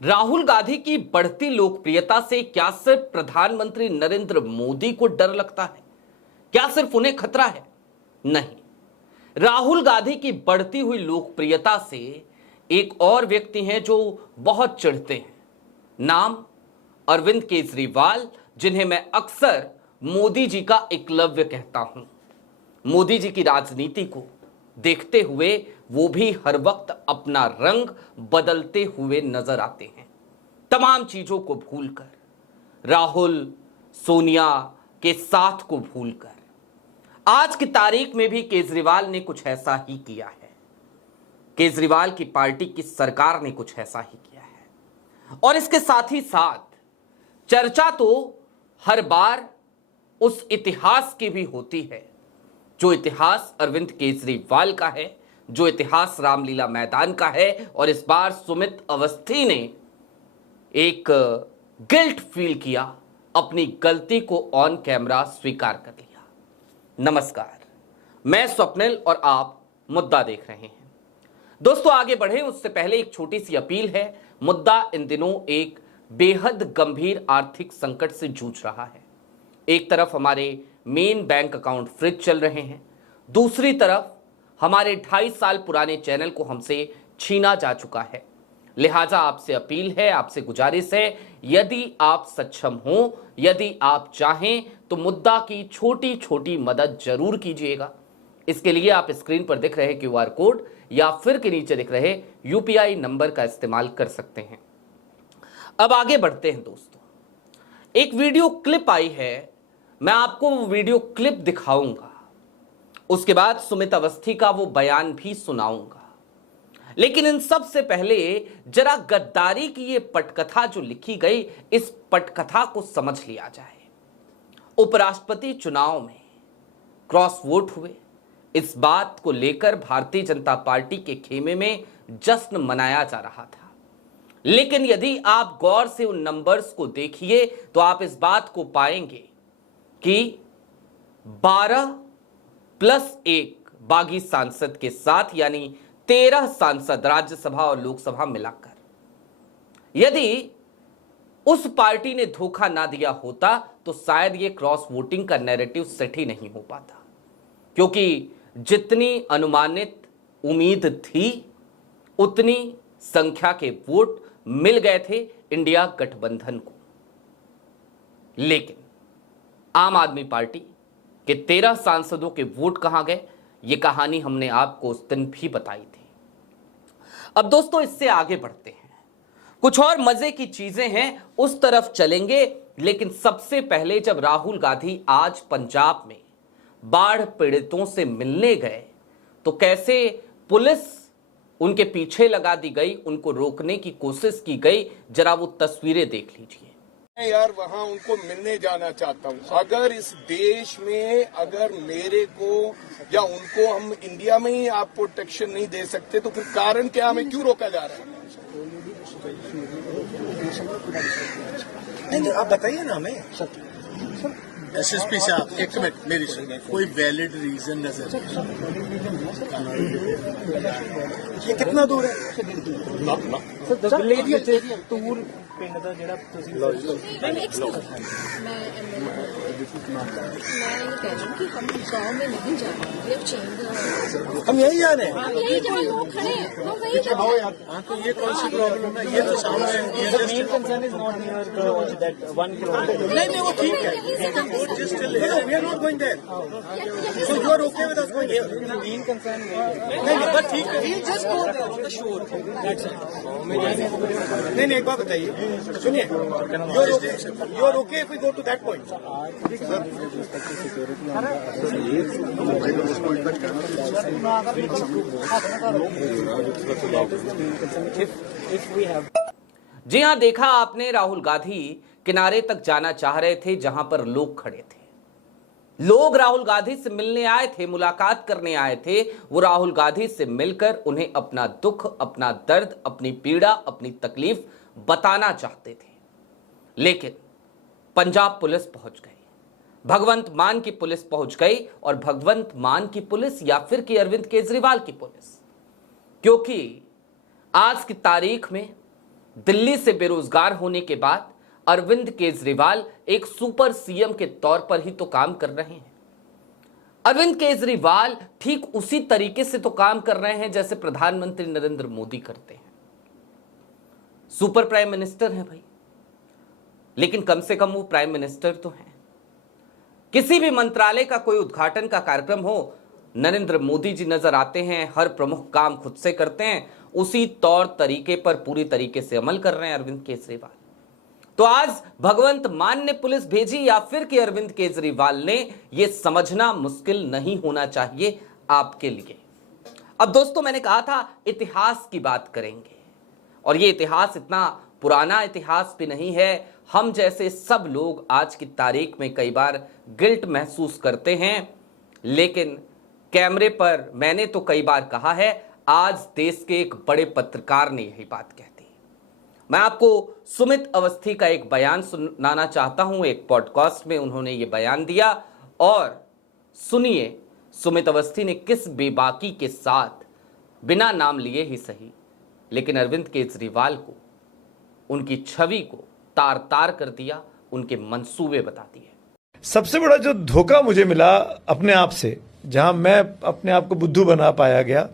राहुल गांधी की बढ़ती लोकप्रियता से क्या सिर्फ प्रधानमंत्री नरेंद्र मोदी को डर लगता है? क्या सिर्फ उन्हें खतरा है? नहीं, राहुल गांधी की बढ़ती हुई लोकप्रियता से एक और व्यक्ति हैं जो बहुत चिढ़ते हैं। नाम अरविंद केजरीवाल, जिन्हें मैं अक्सर मोदी जी का एकलव्य कहता हूं। मोदी जी की राजनीति को देखते हुए वो भी हर वक्त अपना रंग बदलते हुए नजर आते हैं। तमाम चीजों को भूलकर, राहुल सोनिया के साथ को भूलकर आज की तारीख में भी केजरीवाल ने कुछ ऐसा ही किया है। केजरीवाल की पार्टी की सरकार ने कुछ ऐसा ही किया है। और इसके साथ ही साथ चर्चा तो हर बार उस इतिहास की भी होती है जो इतिहास अरविंद केजरीवाल का है, जो इतिहास रामलीला मैदान का है। और इस बार सुमित अवस्थी ने एक गिल्ट फील किया, अपनी गलती को ऑन कैमरा स्वीकार कर लिया। नमस्कार, मैं स्वप्निल और आप मुद्दा देख रहे हैं। दोस्तों, आगे बढ़े उससे पहले एक छोटी सी अपील है। मुद्दा इन दिनों एक बेहद गंभीर आर्थिक संकट से जूझ रहा है। एक तरफ हमारे मेन बैंक अकाउंट फ्रीज चल रहे हैं, दूसरी तरफ हमारे 2.5 साल पुराने चैनल को हमसे छीना जा चुका है। लिहाजा आपसे अपील है, आपसे गुजारिश है, यदि आप सक्षम हो, यदि आप चाहें तो मुद्दा की छोटी छोटी मदद जरूर कीजिएगा। इसके लिए आप स्क्रीन पर दिख रहे QR कोड या फिर के नीचे दिख रहे UPI नंबर का इस्तेमाल कर सकते हैं। अब आगे बढ़ते हैं दोस्तों। एक वीडियो क्लिप आई है, मैं आपको वो वीडियो क्लिप दिखाऊंगा, उसके बाद सुमित अवस्थी का वो बयान भी सुनाऊंगा। लेकिन इन सब से पहले जरा गद्दारी की ये पटकथा जो लिखी गई, इस पटकथा को समझ लिया जाए। उपराष्ट्रपति चुनाव में क्रॉस वोट हुए, इस बात को लेकर भारतीय जनता पार्टी के खेमे में जश्न मनाया जा रहा था। लेकिन यदि आप गौर से उन नंबर्स को देखिए तो आप इस बात को पाएंगे कि 12+1 बागी सांसद के साथ, यानी 13 सांसद राज्यसभा और लोकसभा मिलाकर, यदि उस पार्टी ने धोखा ना दिया होता तो शायद ये क्रॉस वोटिंग का नैरेटिव सेट ही नहीं हो पाता। क्योंकि जितनी अनुमानित उम्मीद थी उतनी संख्या के वोट मिल गए थे इंडिया गठबंधन को। लेकिन आम आदमी पार्टी के 13 सांसदों के वोट कहां गए, ये कहानी हमने आपको उस दिन भी बताई थी। अब दोस्तों, इससे आगे बढ़ते हैं। कुछ और मजे की चीजें हैं, उस तरफ चलेंगे। लेकिन सबसे पहले जब राहुल गांधी आज पंजाब में बाढ़ पीड़ितों से मिलने गए तो कैसे पुलिस उनके पीछे लगा दी गई, उनको रोकने की कोशिश की गई, जरा वो तस्वीरें देख लीजिए। यार, वहाँ उनको मिलने जाना चाहता हूँ। अगर इस देश में अगर मेरे को या उनको हम इंडिया में ही आप प्रोटेक्शन नहीं दे सकते तो फिर कारण क्या, हमें क्यों रोका जा रहा है? नहीं, आप बताइए ना हमें। SSP साहब, एक मिनट मेरी सुनिए। कोई वैलिड रीजन नजर, ये कितना दूर है? टूर पिंड का ਜਿਹੜਾ ਤੁਸੀਂ ਮੈਂ ये कह रही हूँ कि हम गाँव में नहीं जा रहे हैं, हम यही जाने हैं। यही जहाँ लोग खड़े हैं हम वही जा रहे हैं। हाँ, तो ये कौन सी प्रॉब्लम है? ये तो सामने है। Main concern is not near that 1 kilometre. नहीं, वो ठीक है। We are not going there. So you are okay with us going there? Main concern नहीं, बट ठीक है। We just go there on the shore. That's it. नहीं, एक बात बताइए, सुनिए। You are okay if we go to that point? जी हां, देखा आपने, राहुल गांधी किनारे तक जाना चाह रहे थे जहां पर लोग खड़े थे। लोग राहुल गांधी से मिलने आए थे, मुलाकात करने आए थे। वो राहुल गांधी से मिलकर उन्हें अपना दुख, अपना दर्द, अपनी पीड़ा, अपनी तकलीफ बताना चाहते थे। लेकिन पंजाब पुलिस पहुंच गई, भगवंत मान की पुलिस पहुंच गई। और भगवंत मान की पुलिस या फिर कि अरविंद केजरीवाल की पुलिस, क्योंकि आज की तारीख में दिल्ली से बेरोजगार होने के बाद अरविंद केजरीवाल एक सुपर सीएम के तौर पर ही तो काम कर रहे हैं। अरविंद केजरीवाल ठीक उसी तरीके से तो काम कर रहे हैं जैसे प्रधानमंत्री नरेंद्र मोदी करते हैं। सुपर प्राइम मिनिस्टर हैं भाई, लेकिन कम से कम वो प्राइम मिनिस्टर तो हैं। किसी भी मंत्रालय का कोई उद्घाटन का कार्यक्रम हो, नरेंद्र मोदी जी नजर आते हैं, हर प्रमुख काम खुद से करते हैं, उसी तौर तरीके पर पूरी तरीके से अमल कर रहे हैं अरविंद केजरीवाल। तो आज भगवंत मान ने पुलिस भेजी या फिर कि अरविंद केजरीवाल ने, यह समझना मुश्किल नहीं होना चाहिए आपके लिए। अब दोस्तों, मैंने कहा था इतिहास की बात करेंगे, और यह इतिहास इतना पुराना इतिहास भी नहीं है। हम जैसे सब लोग आज की तारीख में कई बार गिल्ट महसूस करते हैं, लेकिन कैमरे पर मैंने तो कई बार कहा है, आज देश के एक बड़े पत्रकार ने यही बात कह दी। मैं आपको सुमित अवस्थी का एक बयान सुनाना चाहता हूं। एक पॉडकास्ट में उन्होंने ये बयान दिया, और सुनिए सुमित अवस्थी ने किस बेबाकी के साथ, बिना नाम लिए ही सही, लेकिन अरविंद केजरीवाल को, उनकी छवि को तार तार कर दिया, उनके मंसूबे बता दिए। सबसे बड़ा जो धोखा मुझे मिला अपने आप से, जहां मैं अपने आप को बुद्धू बना पाया गया,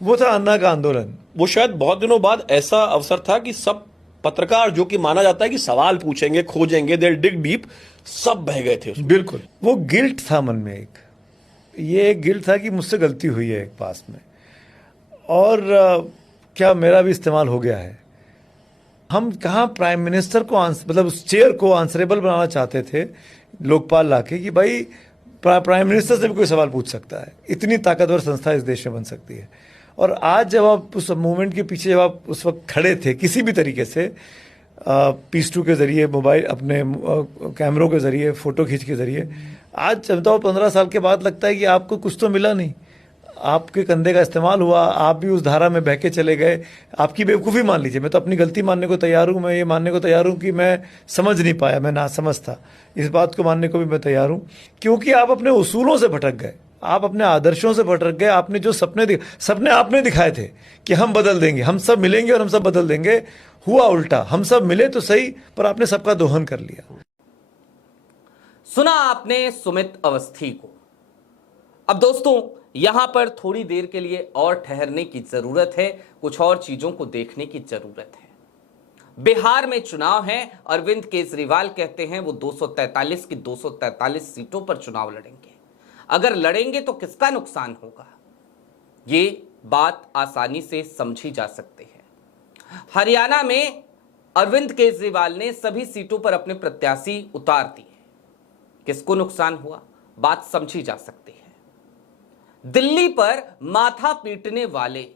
वो था अन्ना का आंदोलन। वो शायद बहुत दिनों बाद ऐसा अवसर था कि सब पत्रकार, जो कि माना जाता है कि सवाल पूछेंगे, खोजेंगे, दे डिग डीप, सब बह गए थे उसमें। बिल्कुल, वो गिल्ट था मन में, ये एक गिल्ट था कि मुझसे गलती हुई है एक पास में, और क्या मेरा भी इस्तेमाल हो गया है। हम कहाँ प्राइम मिनिस्टर को मतलब उस चेयर को आंसरेबल बनाना चाहते थे लोकपाल लाके, कि भाई प्राइम मिनिस्टर से भी कोई सवाल पूछ सकता है, इतनी ताकतवर संस्था इस देश में बन सकती है। और आज जब आप उस मूवमेंट के पीछे, जब आप उस वक्त खड़े थे किसी भी तरीके से, पीस2 के जरिए, मोबाइल अपने कैमरों के जरिए, फोटो खींच के जरिए, आज जब तो 15 साल के बाद लगता है कि आपको कुछ तो मिला नहीं, आपके कंधे का इस्तेमाल हुआ, आप भी उस धारा में बह के चले गए। आपकी बेवकूफ़ी मान लीजिए, मैं तो अपनी गलती मानने को तैयार हूँ, मैं ये मानने को तैयार हूँ कि मैं समझ नहीं पाया, मैं नासमझ था, इस बात को मानने को भी मैं तैयार हूँ, क्योंकि आप अपने उसूलों से भटक गए, आप अपने आदर्शों से भटक गए। आपने जो सपने आपने दिखाए थे कि हम बदल देंगे, हम सब मिलेंगे और हम सब बदल देंगे, हुआ उल्टा। हम सब मिले तो सही, पर आपने सबका दोहन कर लिया। सुना आपने सुमित अवस्थी को। अब दोस्तों, यहां पर थोड़ी देर के लिए और ठहरने की जरूरत है, कुछ और चीजों को देखने की जरूरत है। बिहार में चुनाव है, अरविंद केजरीवाल कहते हैं वो 243 की 243 सीटों पर चुनाव लड़ेंगे। अगर लड़ेंगे तो किसका नुकसान होगा, ये बात आसानी से समझी जा सकती है। हरियाणा में अरविंद केजरीवाल ने सभी सीटों पर अपने प्रत्याशी उतार दिए, किसको नुकसान हुआ, बात समझी जा सकती है। दिल्ली पर माथा पीटने वाले,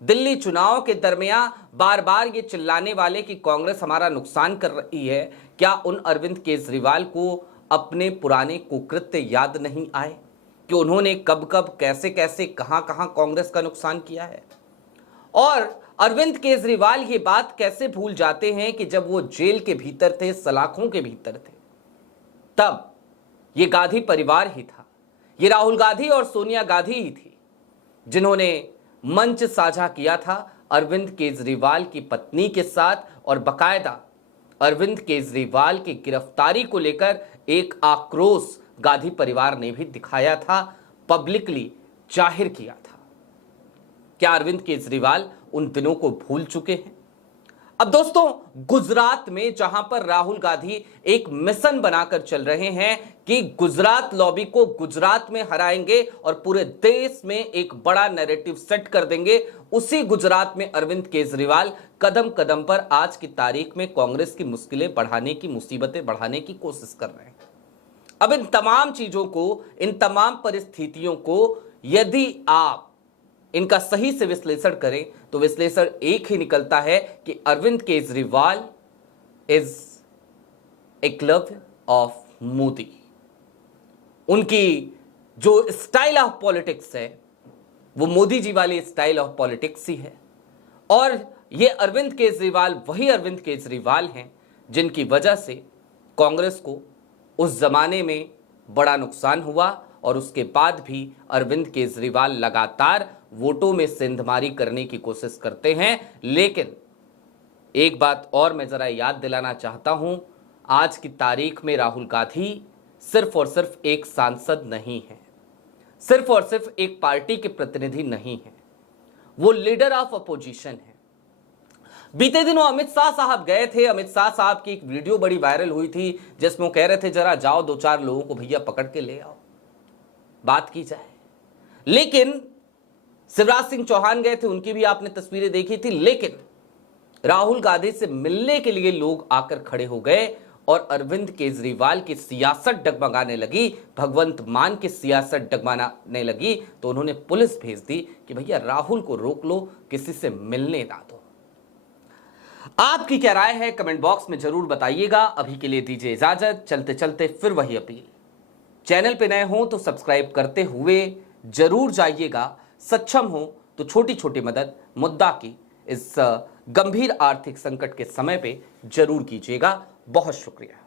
दिल्ली चुनाव के दरमियान बार बार ये चिल्लाने वाले कि कांग्रेस हमारा नुकसान कर रही है, क्या उन अरविंद केजरीवाल को अपने पुराने कुकृत्य याद नहीं आए कि उन्होंने कब कब, कैसे कैसे, कहां कहां कांग्रेस का नुकसान किया है? और अरविंद केजरीवाल ये बात कैसे भूल जाते हैं कि जब वो जेल के भीतर थे, सलाखों के भीतर थे, तब ये गांधी परिवार ही था, ये राहुल गांधी और सोनिया गांधी ही थी जिन्होंने मंच साझा किया था अरविंद केजरीवाल की पत्नी के साथ, और बकायदा अरविंद केजरीवाल की गिरफ्तारी को लेकर एक आक्रोश गांधी परिवार ने भी दिखाया था, पब्लिकली जाहिर किया था। क्या अरविंद केजरीवाल उन दिनों को भूल चुके हैं? अब दोस्तों, गुजरात में जहां पर राहुल गांधी एक मिशन बनाकर चल रहे हैं कि गुजरात लॉबी को गुजरात में हराएंगे और पूरे देश में एक बड़ा नैरेटिव सेट कर देंगे, उसी गुजरात में अरविंद केजरीवाल कदम कदम पर आज की तारीख में कांग्रेस की मुश्किलें बढ़ाने की, मुसीबतें बढ़ाने की कोशिश कर रहे हैं। अब इन तमाम चीजों को, इन तमाम परिस्थितियों को यदि आप इनका सही से विश्लेषण करें तो विश्लेषण एक ही निकलता है कि Arvind Kejriwal is a club of Modi. उनकी जो स्टाइल ऑफ पॉलिटिक्स है वो मोदी जी वाली स्टाइल ऑफ पॉलिटिक्स ही है, और ये अरविंद केजरीवाल वही अरविंद केजरीवाल हैं जिनकी वजह से कांग्रेस को उस जमाने में बड़ा नुकसान हुआ, और उसके बाद भी अरविंद केजरीवाल लगातार वोटों में सेंधमारी करने की कोशिश करते हैं, लेकिन एक बात और मैं जरा याद दिलाना चाहता हूं, आज की तारीख में राहुल गांधी सिर्फ और सिर्फ एक सांसद नहीं है, सिर्फ और सिर्फ एक पार्टी के प्रतिनिधि नहीं है, वो लीडर ऑफ अपोजिशन है। बीते दिनों अमित शाह साहब गए थे। अमित शाह साहब की एक वीडियो बड़ी वायरल हुई थी जिसमें वो कह रहे थे जरा जाओ 2-4 लोगों को भैया पकड़ के ले आओ, बात की जाए। लेकिन शिवराज सिंह चौहान गए थे, उनकी भी आपने तस्वीरें देखी थी। लेकिन राहुल गांधी से मिलने के लिए लोग आकर खड़े हो गए और अरविंद केजरीवाल की सियासत डगमगाने लगी, भगवंत मान की सियासत डगमगाने लगी, तो उन्होंने पुलिस भेज दी कि भैया राहुल को रोक लो, किसी से मिलने ना दो। आपकी क्या राय है कमेंट बॉक्स में जरूर बताइएगा। अभी के लिए दीजिए इजाजत। चलते चलते फिर वही अपील, चैनल पे नए हो तो सब्सक्राइब करते हुए जरूर जाइएगा। सक्षम हो तो छोटी छोटी मदद मुद्दा की इस गंभीर आर्थिक संकट के समय पे जरूर कीजिएगा। बहुत शुक्रिया।